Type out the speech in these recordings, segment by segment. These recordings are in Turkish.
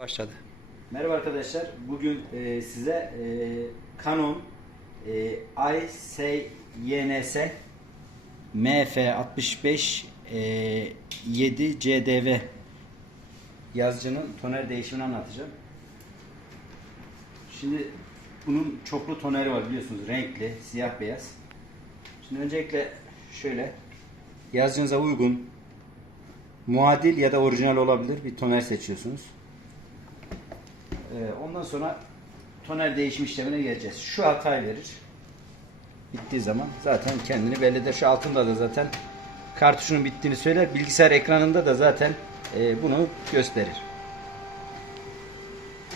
Başladı. Merhaba arkadaşlar. Bugün e, size e, Canon e, ISYNS MF65 e, 7 CDV yazıcının toner değişimini anlatacağım. Şimdi bunun çoklu toneri var biliyorsunuz. Renkli, siyah beyaz. Şimdi öncelikle şöyle yazıcınıza uygun muadil ya da orijinal olabilir bir toner seçiyorsunuz. Ee, ondan sonra toner değişim işlemine geleceğiz. Şu hatayı verir. Bittiği zaman zaten kendini belli eder. Şu altında da zaten kartuşunun bittiğini söyler. Bilgisayar ekranında da zaten e, bunu gösterir.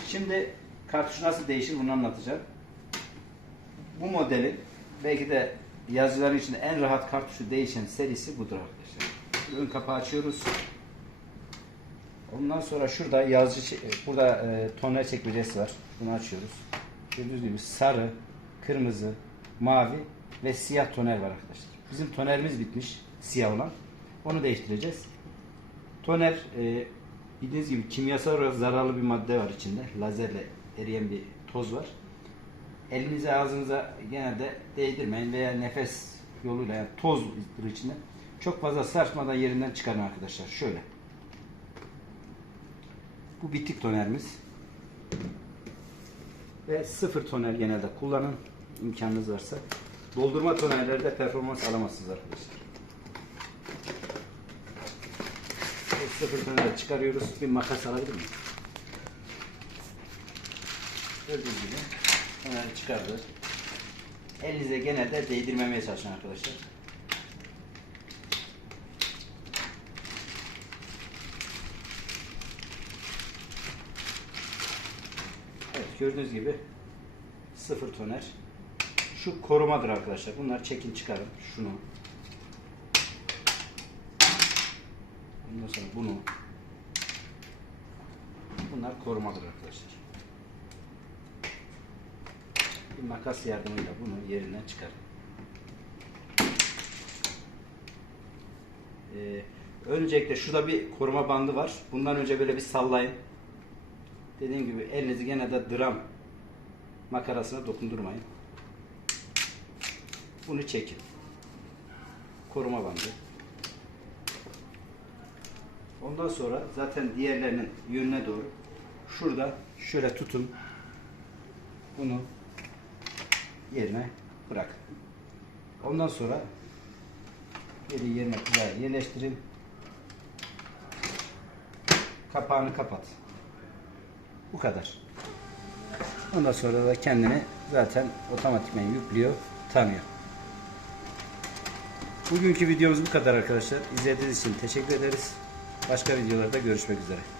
Şimdi kartuş nasıl değişir bunu anlatacağım. Bu modelin belki de yazıcıların içinde en rahat kartuşu değişen serisi budur arkadaşlar. Ön kapağı açıyoruz. Ondan sonra şurada yazıcı çe- burada e, toner çekmecesi var. Bunu açıyoruz. Gördüğünüz gibi sarı, kırmızı, mavi ve siyah toner var arkadaşlar. Bizim tonerimiz bitmiş. Siyah olan. Onu değiştireceğiz. Toner e, bildiğiniz gibi kimyasal olarak zararlı bir madde var içinde. Lazerle eriyen bir toz var. Elinize ağzınıza genelde değdirmeyin veya nefes yoluyla yani toz içinde. Çok fazla sarsmadan yerinden çıkarın arkadaşlar. Şöyle. Bu bitik tonerimiz. Ve sıfır toner genelde kullanın imkanınız varsa. Doldurma tonerlerde performans alamazsınız arkadaşlar. Bu sıfır toneri çıkarıyoruz. Bir makas alabilir miyim? Gördüğünüz gibi toneri çıkardı. Elinize genelde değdirmemeye çalışın arkadaşlar. Gördüğünüz gibi sıfır toner. Şu korumadır arkadaşlar. Bunlar çekin çıkarın. Şunu. Ondan sonra bunu. Bunlar korumadır arkadaşlar. Bir makas yardımıyla bunu yerinden çıkarın. Ee, öncelikle şurada bir koruma bandı var. Bundan önce böyle bir sallayın. Dediğim gibi elinizi gene de dram makarasına dokundurmayın. Bunu çekin. Koruma bandı. Ondan sonra zaten diğerlerinin yönüne doğru şurada şöyle tutun. Bunu yerine bırakın. Ondan sonra geri yerine güzel yerleştirin. Kapağını kapat. Bu kadar. Ondan sonra da kendini zaten otomatikman yüklüyor, tanıyor. Bugünkü videomuz bu kadar arkadaşlar. İzlediğiniz için teşekkür ederiz. Başka videolarda görüşmek üzere.